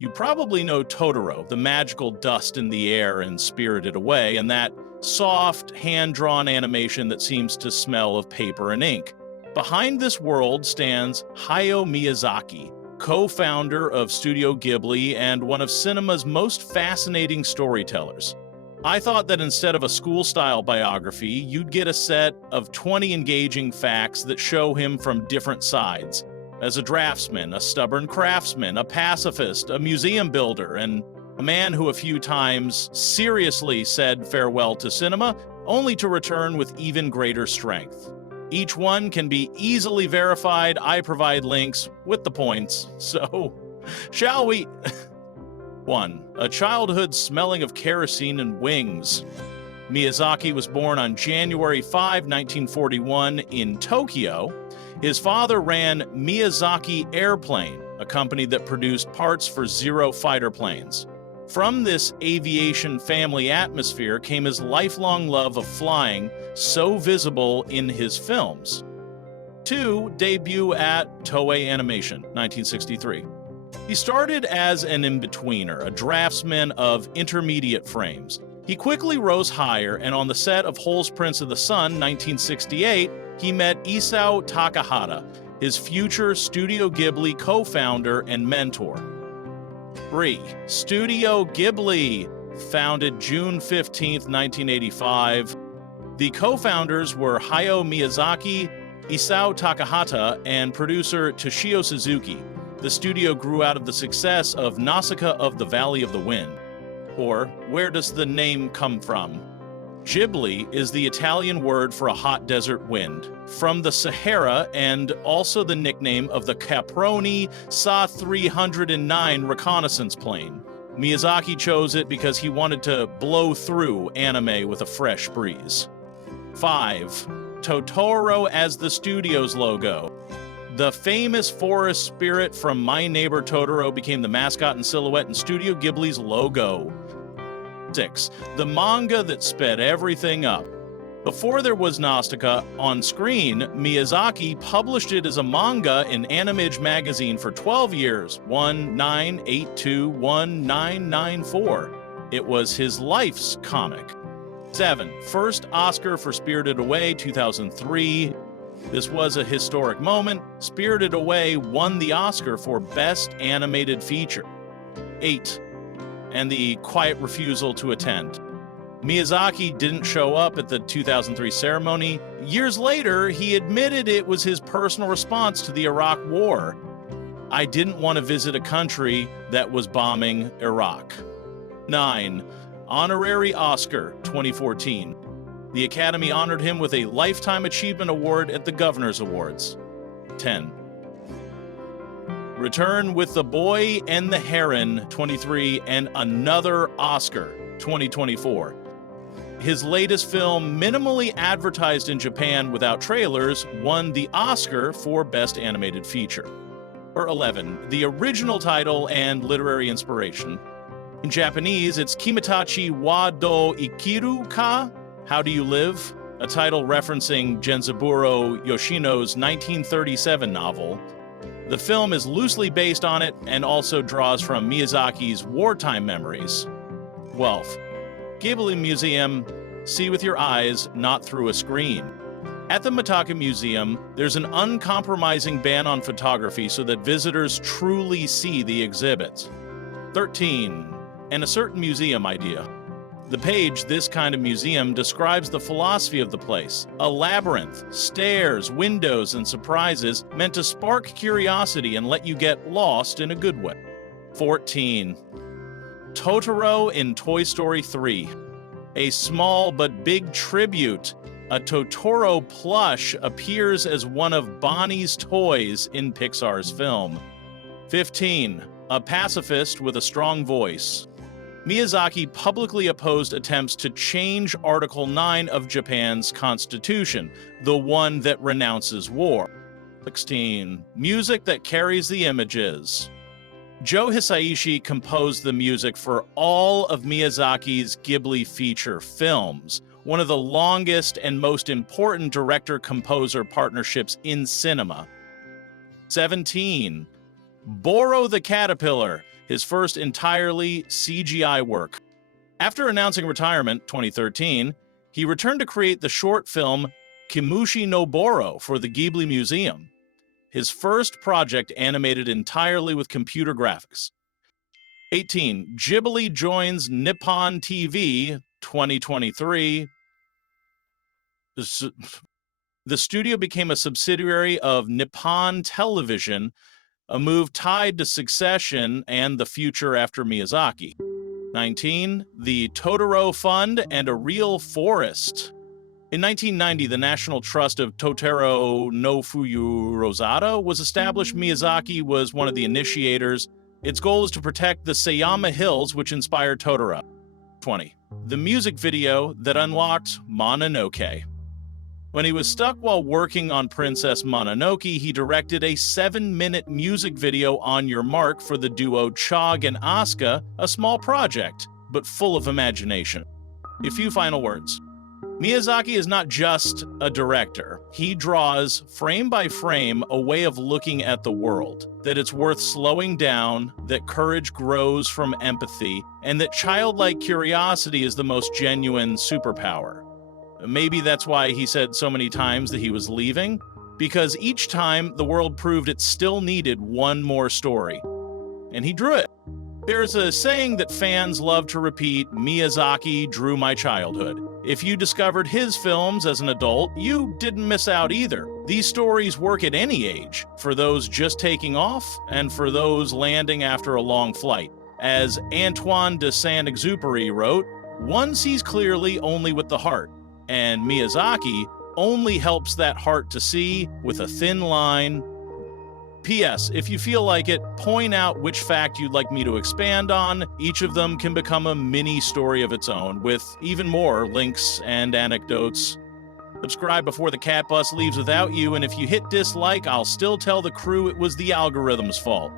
You probably know Totoro, the magical dust in the air and Spirited Away, and that soft, hand-drawn animation that seems to smell of paper and ink. Behind this world stands Hayao Miyazaki, co-founder of Studio Ghibli and one of cinema's most fascinating storytellers. I thought that instead of a school-style biography, you'd get a set of 20 engaging facts that show him from different sides. As a draftsman, a stubborn craftsman, a pacifist, a museum builder, and a man who a few times seriously said farewell to cinema, only to return with even greater strength. Each one can be easily verified. I provide links with the points. So, shall we? 1. A childhood smelling of kerosene and wings. Miyazaki was born on January 5, 1941 in Tokyo. His father ran Miyazaki Airplane, a company that produced parts for Zero fighter planes. From this aviation family atmosphere came his lifelong love of flying, so visible in his films. 2. Debut at Toei Animation, 1963. He started as an in-betweener, a draftsman of intermediate frames. He quickly rose higher, and on the set of Hull's Prince of the Sun, 1968, he met Isao Takahata, his future Studio Ghibli co-founder and mentor. 3. Studio Ghibli, founded June 15, 1985. The co-founders were Hayao Miyazaki, Isao Takahata, and producer Toshio Suzuki. The studio grew out of the success of Nausicaä of the Valley of the Wind. Or, where does the name come from? Ghibli is the Italian word for a hot desert wind, from the Sahara and also the nickname of the Caproni Sa-309 reconnaissance plane. Miyazaki chose it because he wanted to blow through anime with a fresh breeze. 5. Totoro as the studio's logo. The famous forest spirit from My Neighbor Totoro became the mascot and silhouette in Studio Ghibli's logo. 6. The manga that sped everything up. Before there was Nausicaä on screen, Miyazaki published it as a manga in Animage magazine for 12 years, 1982-1994. It was his life's comic. 7. First Oscar for Spirited Away, 2003. This was a historic moment. Spirited Away won the Oscar for Best Animated Feature. 8. And the quiet refusal to attend. Miyazaki didn't show up at the 2003 ceremony. Years later, he admitted it was his personal response to the Iraq War. I didn't want to visit a country that was bombing Iraq. 9. Honorary Oscar, 2014. The Academy honored him with a Lifetime Achievement Award at the Governor's Awards. 10. Return with the Boy and the Heron, 23, and another Oscar, 2024. His latest film, minimally advertised in Japan without trailers, won the Oscar for Best Animated Feature. Or 11, the original title and literary inspiration. In Japanese, it's Kimitachi wa do ikiru ka? How Do You Live? A title referencing Genzaburo Yoshino's 1937 novel. The film is loosely based on it and also draws from Miyazaki's wartime memories. 12. Ghibli Museum, see with your eyes, not through a screen. At the Mitaka Museum, there's an uncompromising ban on photography so that visitors truly see the exhibits. 13. And a certain museum idea. The page, This Kind of Museum, describes the philosophy of the place. A labyrinth, stairs, windows, and surprises meant to spark curiosity and let you get lost in a good way. 14. Totoro in Toy Story 3. A small but big tribute. A Totoro plush appears as one of Bonnie's toys in Pixar's film. 15. A pacifist with a strong voice. Miyazaki publicly opposed attempts to change Article 9 of Japan's constitution, the one that renounces war. 16. Music that carries the images. Joe Hisaishi composed the music for all of Miyazaki's Ghibli feature films, one of the longest and most important director-composer partnerships in cinema. 17. Boro the Caterpillar. his first entirely CGI work. After announcing retirement 2013, he returned to create the short film Kimushi no Boro for the Ghibli Museum, his first project animated entirely with computer graphics. 18. Ghibli joins Nippon TV 2023. The studio became a subsidiary of Nippon Television, a move tied to succession and the future after Miyazaki. 19. The Totoro Fund and a Real Forest. In 1990, the National Trust of Totoro no Fuyurozada was established. Miyazaki was one of the initiators. Its goal is to protect the Sayama Hills, which inspired Totoro. 20. The music video that unlocked Mononoke. When he was stuck while working on Princess Mononoke, he directed a 7-minute music video on your mark for the duo Chog and Asuka, a small project, but full of imagination. A few final words. Miyazaki is not just a director. He draws, frame by frame, a way of looking at the world, that it's worth slowing down, that courage grows from empathy, and that childlike curiosity is the most genuine superpower. Maybe that's why he said so many times that he was leaving, because each time the world proved it still needed one more story. And he drew it. There's a saying that fans love to repeat, Miyazaki drew my childhood. If you discovered his films as an adult, you didn't miss out either. These stories work at any age, for those just taking off and for those landing after a long flight. As Antoine de Saint-Exupéry wrote, one sees clearly only with the heart, and Miyazaki only helps that heart to see with a thin line. P.S. If you feel like it, point out which fact you'd like me to expand on. Each of them can become a mini story of its own, with even more links and anecdotes. Subscribe before the cat bus leaves without you, and if you hit dislike, I'll still tell the crew it was the algorithm's fault.